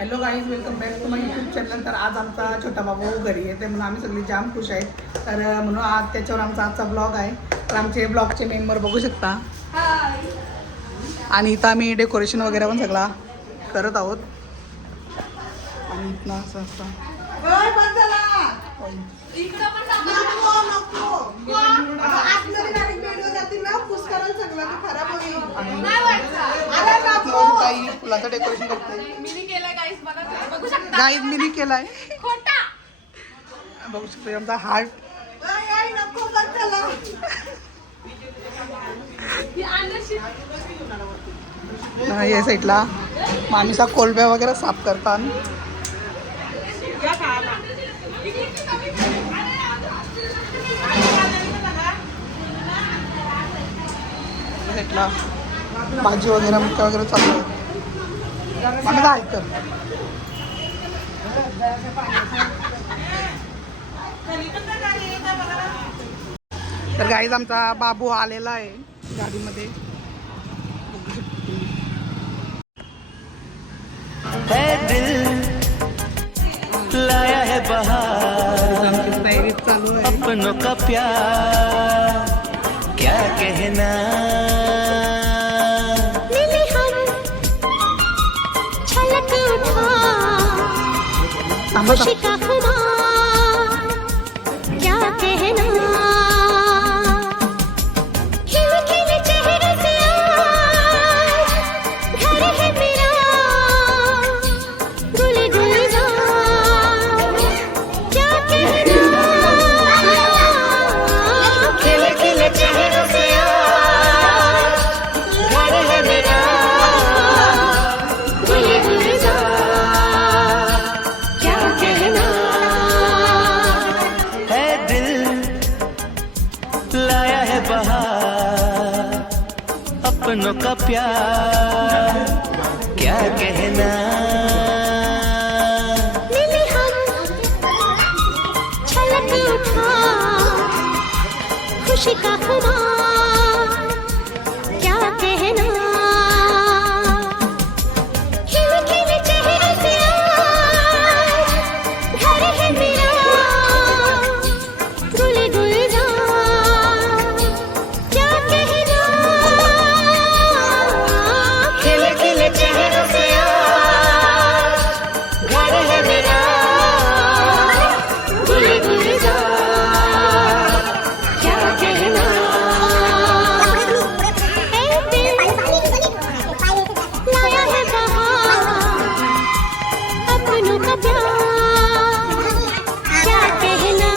Hello guys, welcome back to my YouTube channel. तर आज आमचा छोटा बाबू घरी येते म्हणून आम्ही सगळी जाम खुश आहेत. तर म्हणून आज त्याच्यावर आमचा आजचा ब्लॉग आहे. तर आमचे ब्लॉगचे मेंबर बघू शकता. आणि इथं आम्ही डेकोरेशन वगैरे पण सगळा करत आहोत. आणि इथं असं असं काही फुलाचं डेकोरेशन करते. गाईज मिनी केलाय. बघू शकतो आमचा हार्ट. या साईडला मामीचा कोलब्या वगैरे साफ करतात. साईडला भाजी वगैरे मुख्य वगैरे चालू आहे. आम्ही काय ऐकतो. तर गाईज आमचा बाबू आलेला आहे गाडीमध्ये. लाया है बहार तयारी चालू आहे. अपनों का प्यार क्या कहना. छलक उठा खुशी का खुमार क्या कहना. खिलखिले चेहरे से आज घर है मेरा गुल गुलजार क्या कहना. खिलखिले चेहरे से आज घर है मेरा गुल गुलजार क्या कहना. है दिल लाया है बहार अपनों का प्यार क्या कहना. मिले हम छलक उठा खुशी का खुमार क्या कहना. खिलखिले चेहरे से आज घर है मेरा गुल गुलजार क्या कहना. खिलखिले चेहरे से आज घर है मेरा गुल गुलजार क्या कहना. ए दिल लाया है बहार अपनों का प्यार क्या कहना.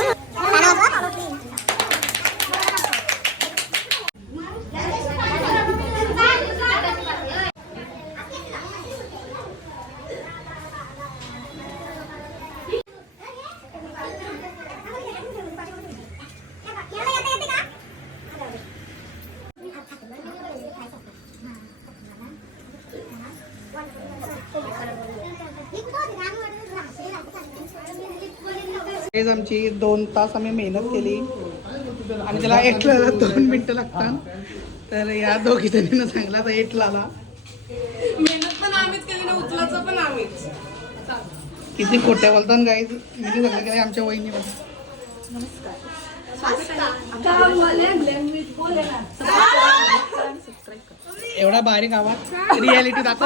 गाईज आमची 2 तास आम्ही मेहनत केली आणि त्याला एटला 2 मिनिटं लागतात. तर या दोघी जणींना चांगला तर एटला आला. मेहनत पण आम्हीच केली ना, उचलाचं पण आम्हीच. किती खोट्या बोलतात गाईज. मी सगळं केलं आमच्या वहिनीवर. एवढा बारीक आवाज रियालिटी दाखव.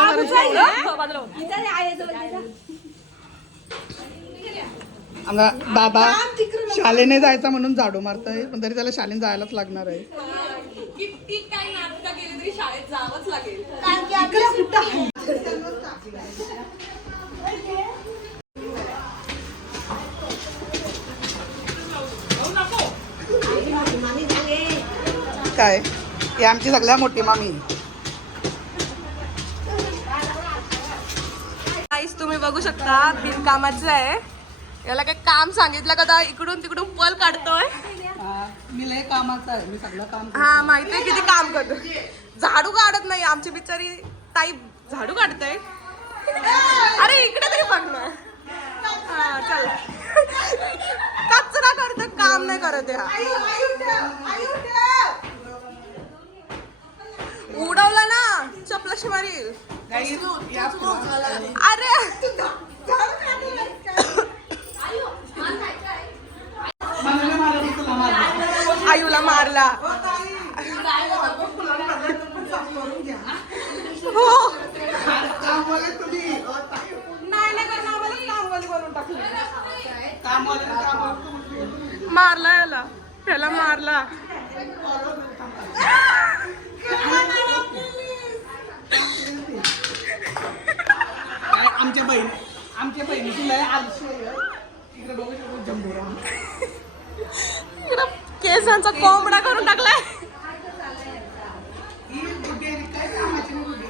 आमचा दादा शाळेने जायचा म्हणून झाडू मारतोय, पण तरी त्याला शाळेने जायलाच लागणार आहे. किती काही नाटकं केली तरी शाळेत जावंच लागेल. काय ही आमची सगळ्यात मोठी मामी. गाईस तुम्ही बघू शकता बिनकामाचं आहे. याला काय काम सांगितलं का इकडून तिकडून पल काढतोय. मी लय कामाचं आहे, मी सगळं काम हा माहितीये किती काम करतो. झाडू काढत नाही आमची बिचारी ताई, झाडू काढते. अरे इकडे तरी बघ ना. हा चल कचरा करतो, काम नाही करत. उडवला ना चपलाशी मारील. या अरे मारला याला, त्याला मारला. आमच्या बहिणीची लय आलशी आहे. इकडे बघू शकतो जंबुरा. इकडं केसांचा कोंबडा करून टाकलाय. ही बुड्डी आहे, काय कामाची नाही बुड्डी.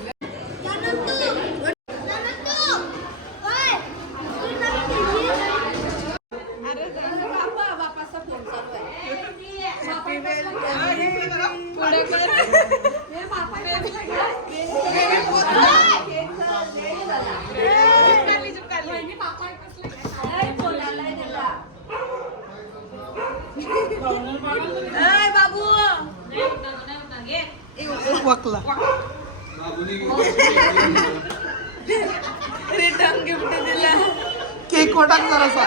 वकला रिटर्न गिफ्ट दिला. केक कोटाक जरासा.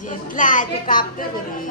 घेतला ते कापतो घरी.